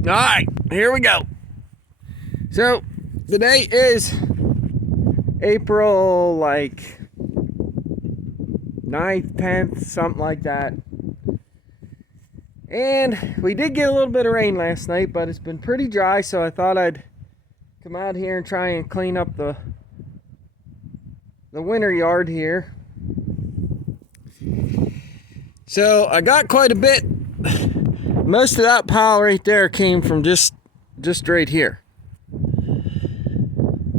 All right, here we go. So today is April 9th, 10th, something like that. And we did get a little bit of rain last night, but it's been pretty dry, so I thought I'd come out here and try and clean up the winter yard here. So I got quite a bit. Most of that pile right there came from just right here.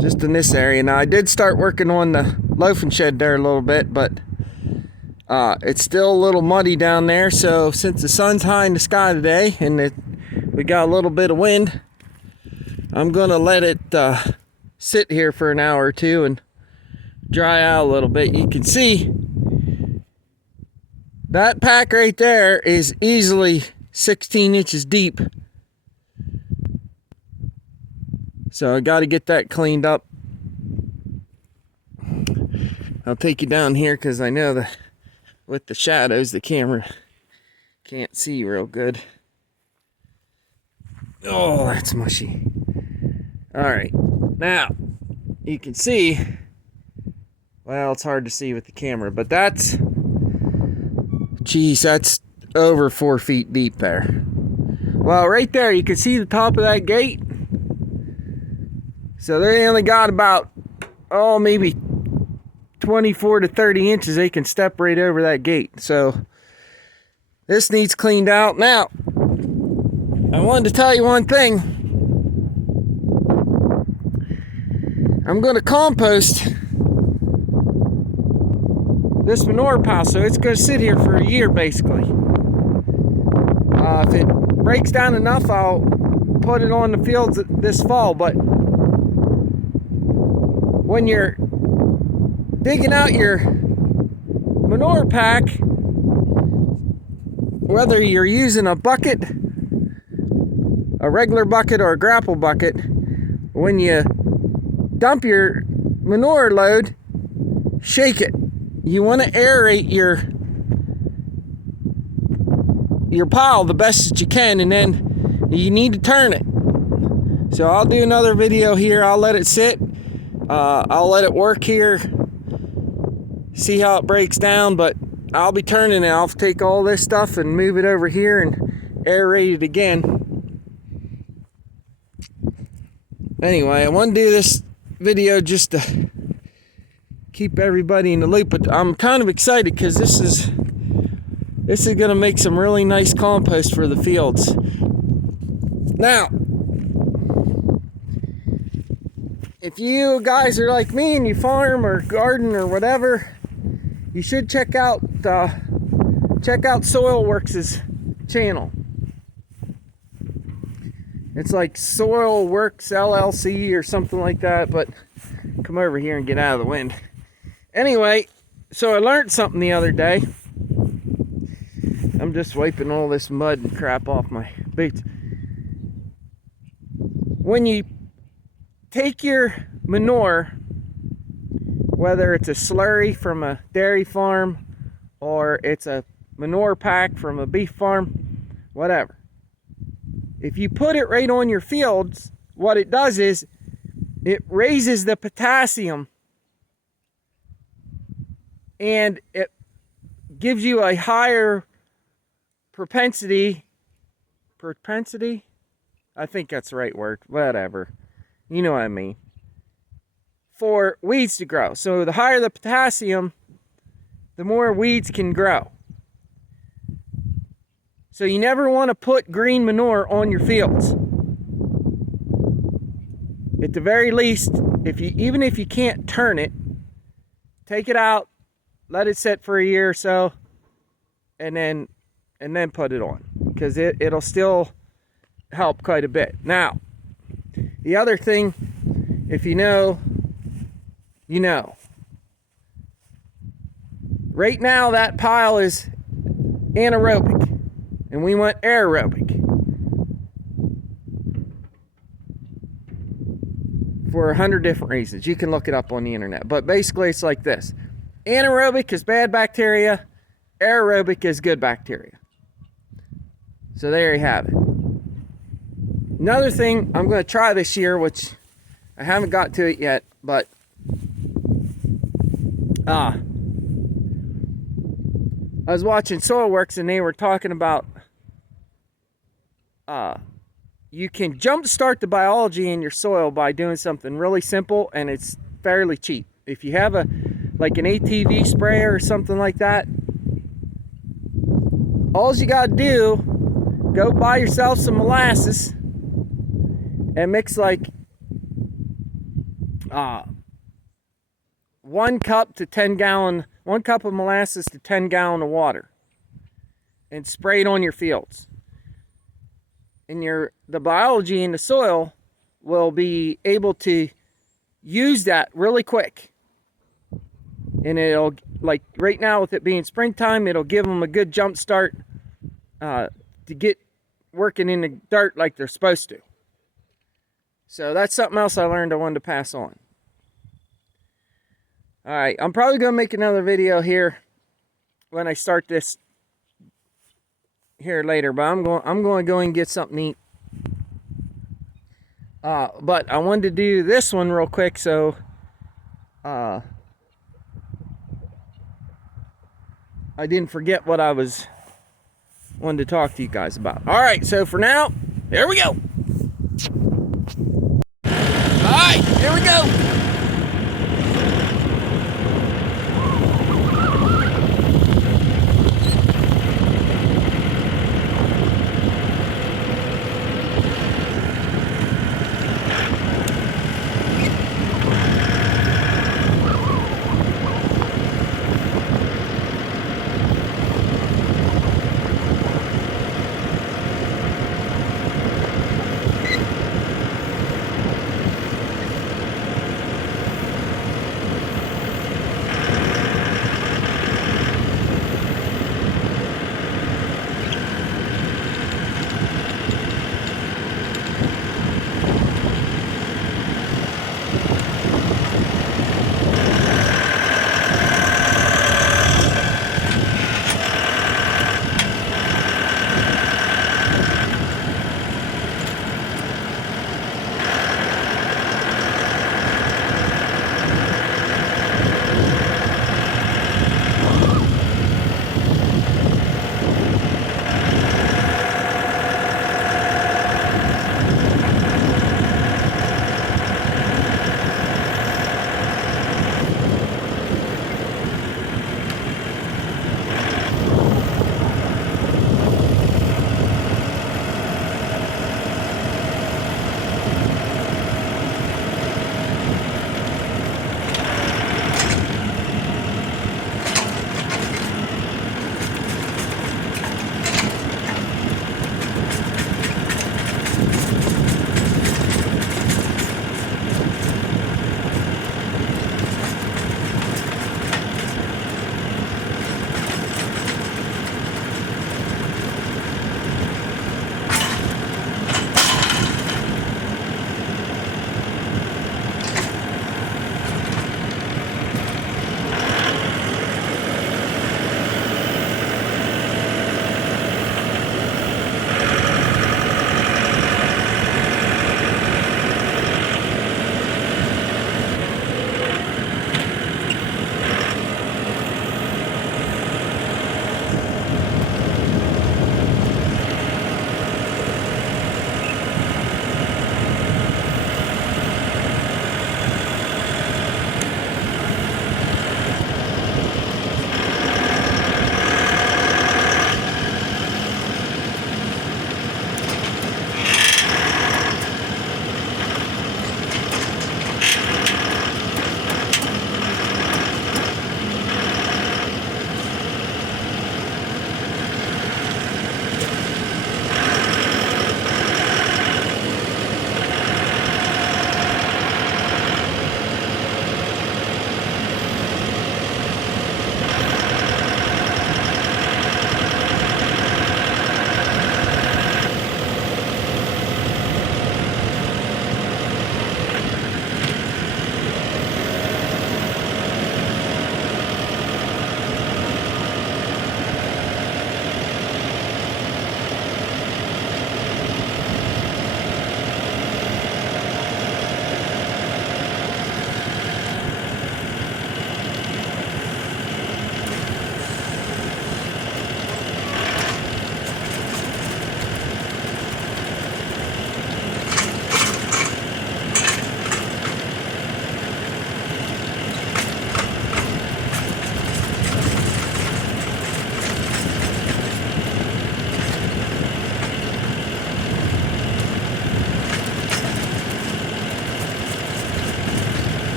Just in this area. Now I did start working on the loafing shed there a little bit, but it's still a little muddy down there. So since the sun's high in the sky today and we got a little bit of wind, I'm gonna let it sit here for an hour or two and dry out a little bit. You can see that pack right there is easily 16 inches deep. So I got to get that cleaned up. I'll take you down here because I know that with the shadows the camera can't see real good. Oh, that's mushy. Alright, now you can see, well, it's hard to see with the camera, but that's over 4 feet deep there. Well, right there you can see the top of that gate. So they only got about, maybe 24 to 30 inches they can step right over that gate. So this needs cleaned out. Now, I wanted to tell you one thing. I'm going to compost this manure pile, so it's going to sit here for a year basically. If it breaks down enough, I'll put it on the fields this fall. But when you're digging out your manure pack, whether you're using a bucket, a regular bucket or a grapple bucket, when you dump your manure load, shake it. You want to aerate your pile the best that you can, and then you need to turn it. So I'll do another video here. I'll let it sit. I'll let it work here, see how it breaks down, but I'll be turning it. I'll take all this stuff and move it over here and aerate it again. Anyway, I want to do this video just to keep everybody in the loop, but I'm kind of excited because this is going to make some really nice compost for the fields. Now, if you guys are like me and you farm or garden or whatever, you should check out Soilworks' channel. It's like Soilworks LLC or something like that, but come over here and get out of the wind. Anyway, so I learned something the other day. I'm just wiping all this mud and crap off my boots. When you take your manure, whether it's a slurry from a dairy farm or it's a manure pack from a beef farm, whatever, if you put it right on your fields, what it does is it raises the potassium and it gives you a higher propensity, I think that's the right word, whatever, you know what I mean, for weeds to grow. So the higher the potassium, the more weeds can grow. So you never want to put green manure on your fields. At the very least, even if you can't turn it, take it out, let it sit for a year or so, and then put it on, because it'll still help quite a bit. Now, the other thing, if you know, you know. Right now that pile is anaerobic, and we want aerobic for 100 different reasons. You can look it up on the internet, but basically it's like this. Anaerobic is bad bacteria, aerobic is good bacteria. So there you have it. Another thing I'm going to try this year, which I haven't got to it yet, but I was watching Soilworks and they were talking about you can jumpstart the biology in your soil by doing something really simple, and it's fairly cheap. If you have like an ATV sprayer or something like that, all you got to do, go buy yourself some molasses and mix like 1 cup to 10-gallon, 1 cup of molasses to 10-gallon of water, and spray it on your fields. And the biology in the soil will be able to use that really quick. And it'll, like right now with it being springtime, it'll give them a good jump start to get working in the dirt like they're supposed to. So that's something else I learned I wanted to pass on. Alright, I'm probably going to make another video here when I start this here later, but I'm going to go and get something to eat. But I wanted to do this one real quick, so I didn't forget what I wanted to talk to you guys about. All right, so for now, here we go. All right, here we go.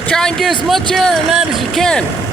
Gotta try and get as much air in that as you can.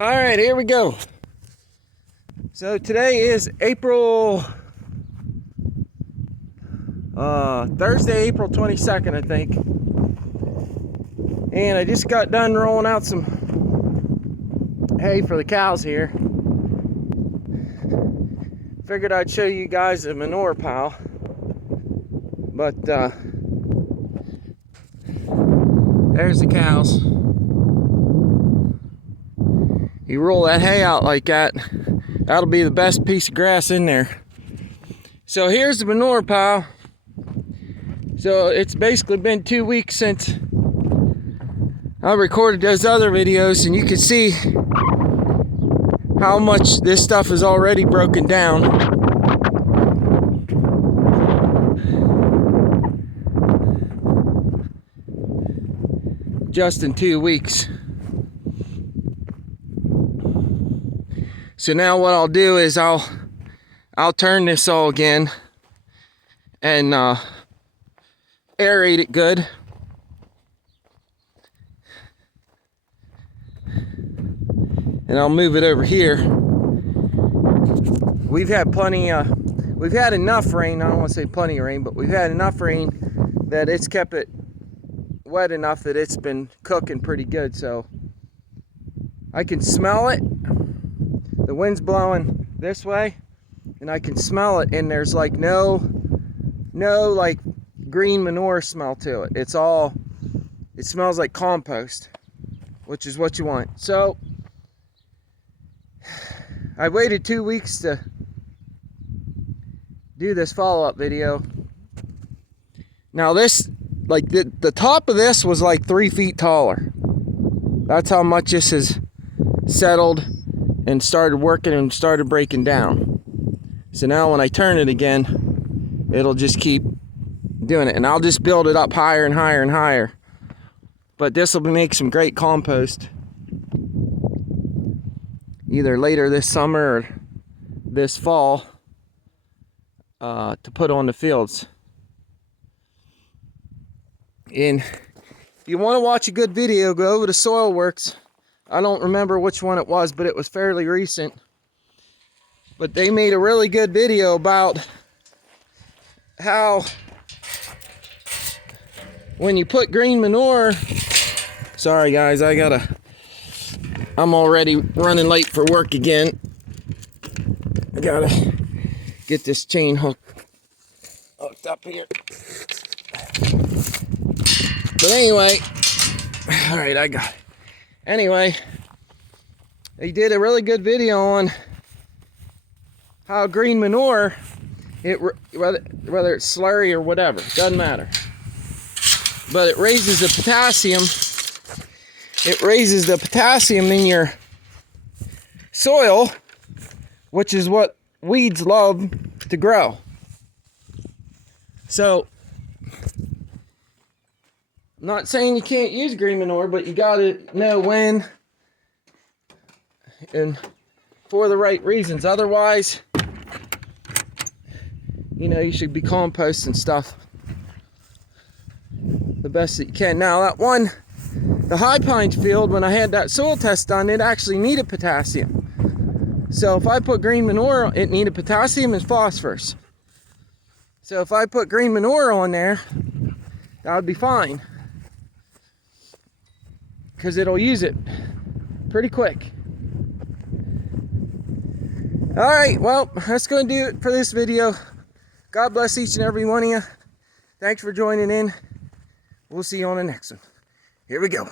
All right, here we go. So today is Thursday, April 22nd, I think. And I just got done rolling out some hay for the cows here. Figured I'd show you guys a manure pile. But there's the cows. You roll that hay out like that, that'll be the best piece of grass in there. So here's the manure pile. So it's basically been 2 weeks since I recorded those other videos, and you can see how much this stuff is already broken down. Just in 2 weeks. So now what I'll do is I'll turn this all again and aerate it good. And I'll move it over here. We've had enough rain. I don't want to say plenty of rain, but we've had enough rain that it's kept it wet enough that it's been cooking pretty good. So I can smell it. The wind's blowing this way, and I can smell it, and there's like no like green manure smell to it. It smells like compost, which is what you want. So I waited 2 weeks to do this follow-up video. Now this like the top of this was like 3 feet taller. That's how much this has settled and started working and started breaking down. So now when I turn it again, it'll just keep doing it, and I'll just build it up higher and higher and higher. But this will make some great compost either later this summer or this fall to put on the fields. And if you want to watch a good video, go over to Soilworks. I don't remember which one it was, but it was fairly recent. But they made a really good video about how when you put green manure, sorry guys, I'm already running late for work again. I gotta get this chain hooked up here. But anyway, all right, I got it. Anyway, they did a really good video on how green manure, whether it's slurry or whatever, doesn't matter. But it raises the potassium. It raises the potassium in your soil, which is what weeds love to grow. So, I'm not saying you can't use green manure, but you gotta know when and for the right reasons. Otherwise, you should be composting stuff the best that you can. Now that one, the High Pines field, when I had that soil test done, it actually needed potassium. So if I put green manure, it needed potassium and phosphorus. So if I put green manure on there, that would be fine, because it'll use it pretty quick. All right, well, that's going to do it for this video. God bless each and every one of you. Thanks for joining in. We'll see you on the next one. Here we go.